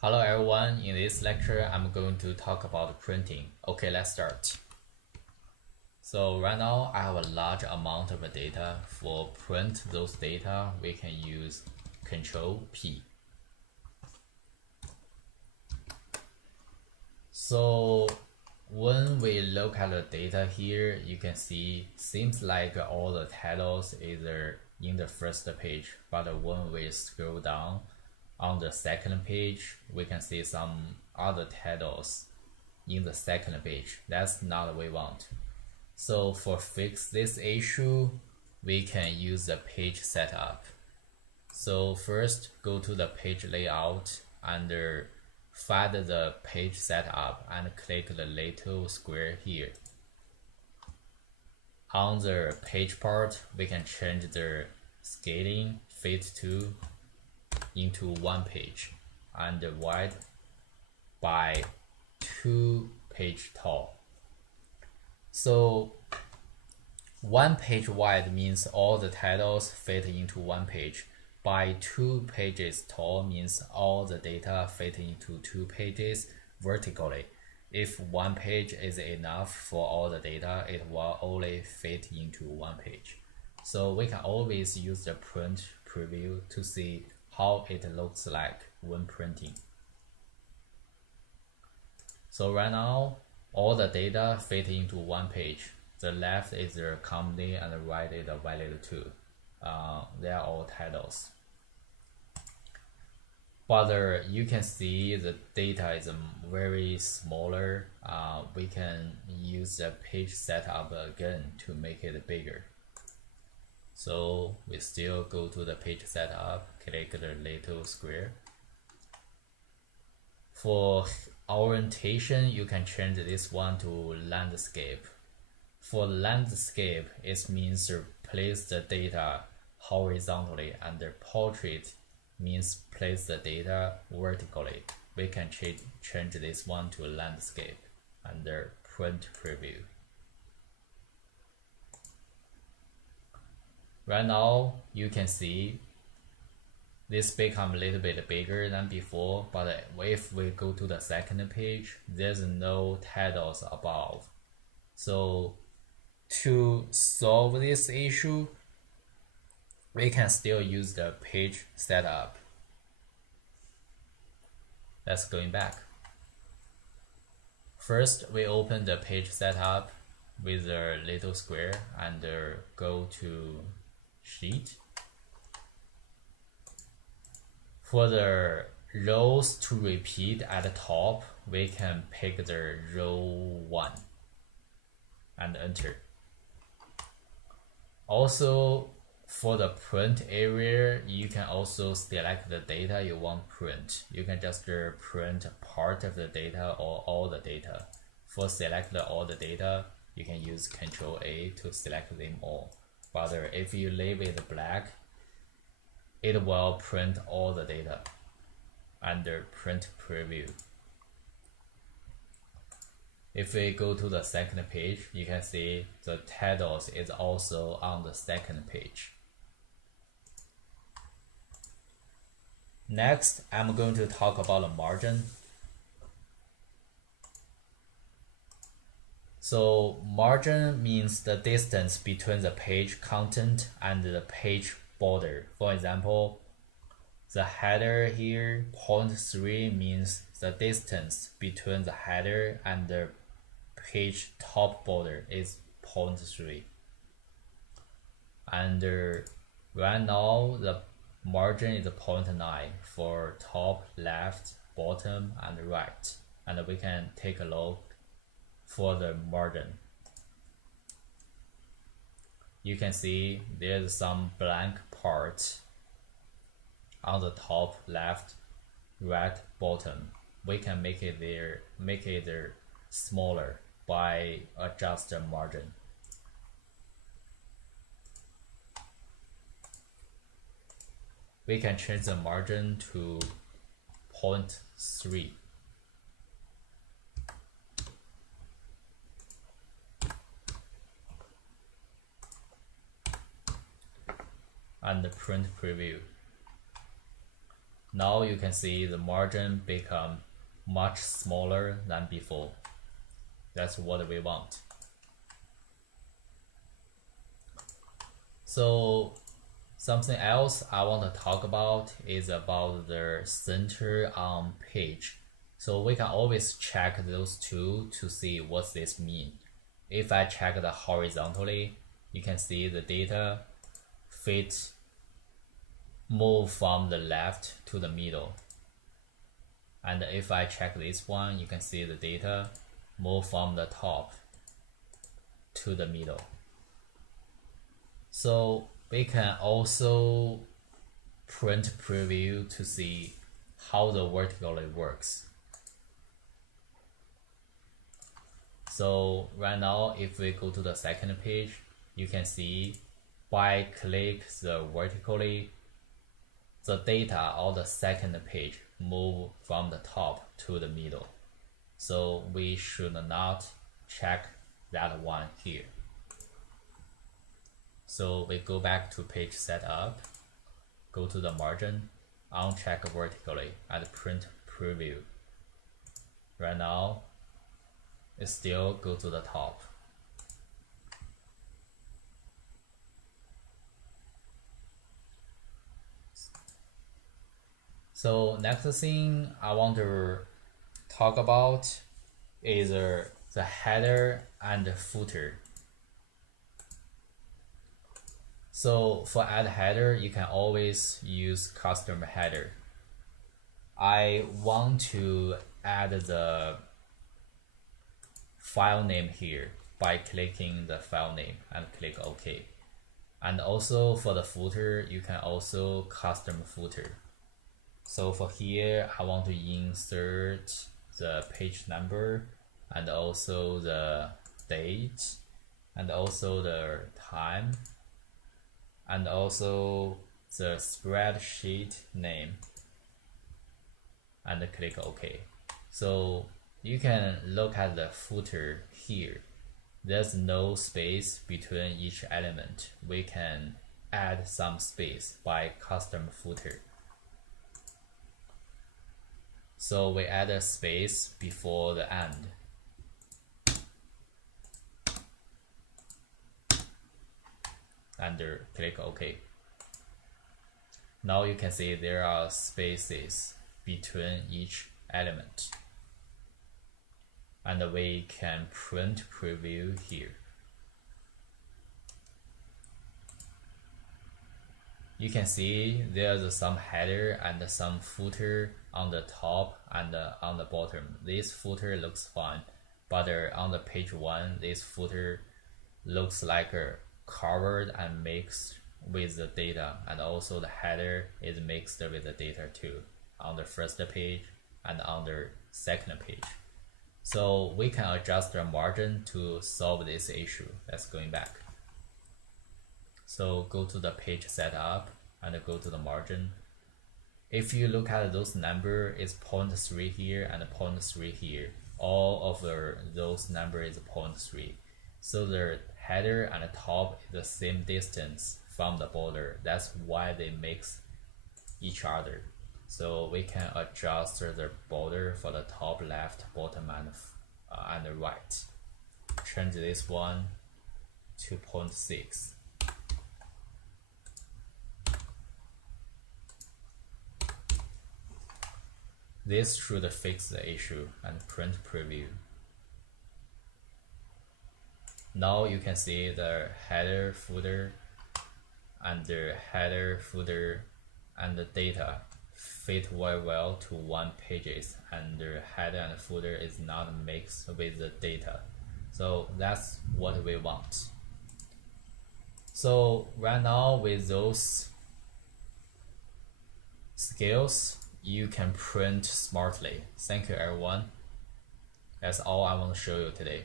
Hello everyone, in this lecture I'm going to talk about printing. Okay, let's start. So right now I have a large amount of data. For print those data, we can use Control P. So when we look at the data here, you can see seems like all the titles is in the first page, but when we scroll down on the second page, we can see some other titles in the second page. That's not what we want. So for fix this issue, we can use the page setup. So first go to the page layout and find the page setup and click the little square here. On the page part, we can change the scaling fit to into one page and wide by 2 page tall. So one page wide means all the titles fit into one page. By 2 pages tall means all the data fit into 2 pages vertically. If one page is enough for all the data, it will only fit into one page. So we can always use the print preview to see how it looks like when printing. So right now, all the data fit into one page. The left is the company and the right is the valid too. They are all titles. But you can see the data is very smaller. We can use the page setup again to make it bigger. So we still go to the page setup, click the little square. For orientation, you can change this one to landscape. For landscape, it means place the data horizontally, and the portrait means place the data vertically. We can change this one to landscape under print preview. Right now, you can see this become a little bit bigger than before, but if we go to the second page, there's no titles above. So to solve this issue, we can still use the page setup. Let's go back. First, we open the page setup with the little square and go to sheet. For the rows to repeat at the top, we can pick the row 1 and enter. Also, for the print area, you can also select the data you want to print. You can just print part of the data or all the data. For select all the data, you can use Ctrl A to select them all. But if you leave it black, it will print all the data under print preview. If we go to the second page, you can see the titles is also on the second page. Next, I'm going to talk about the margin. So margin means the distance between the page content and the page border. For example, the header here, 0.3 means the distance between the header and the page top border is 0.3. And right now, the margin is 0.9 for top, left, bottom, and right. And we can take a look for the margin. You can see there's some blank part on the top, left, right, bottom. We can make it there smaller by adjust the margin. We can change the margin to 0.3. And print preview. Now you can see the margin become much smaller than before. That's what we want. So something else I want to talk about is about the center on page. So we can always check those two to see what this mean. If I check the horizontally, you can see the data fit move from the left to the middle. And if I check this one, you can see the data move from the top to the middle. So we can also print preview to see how the vertically works. So right now, if we go to the second page, you can see by click the vertically, the data on the second page move from the top to the middle. So we should not check that one here. So we go back to page setup, go to the margin, uncheck vertically and print preview. Right now, it still go to the top. So next thing I want to talk about is the header and the footer. So for add header, you can always use custom header. I want to add the file name here by clicking the file name and click OK. And also for the footer, you can also custom footer. So for here, I want to insert the page number and also the date and also the time and also the spreadsheet name and click OK. So you can look at the footer here. There's no space between each element. We can add some space by custom footer. So we add a space before the end. And click OK. Now you can see there are spaces between each element. And we can print preview here. You can see there's some header and some footer on the top and on the bottom. This footer looks fine, but on the page 1, this footer looks like covered and mixed with the data, and also the header is mixed with the data too on the first page and on the second page. So we can adjust the margin to solve this issue. Let's going back. So go to the page setup and go to the margin. If you look at those number, it's 0.3 here and 0.3 here. All of those number is 0.3. So the header and the top is the same distance from the border. That's why they mix each other. So we can adjust the border for the top, left, bottom, and the right. Change this one to 0.6. This should fix the issue and print preview. Now you can see the header, footer, and the header, footer, and the data fit very well to one pages, and the header and footer is not mixed with the data. So that's what we want. So right now with those skills, you can print smartly. Thank you everyone. That's all I want to show you today.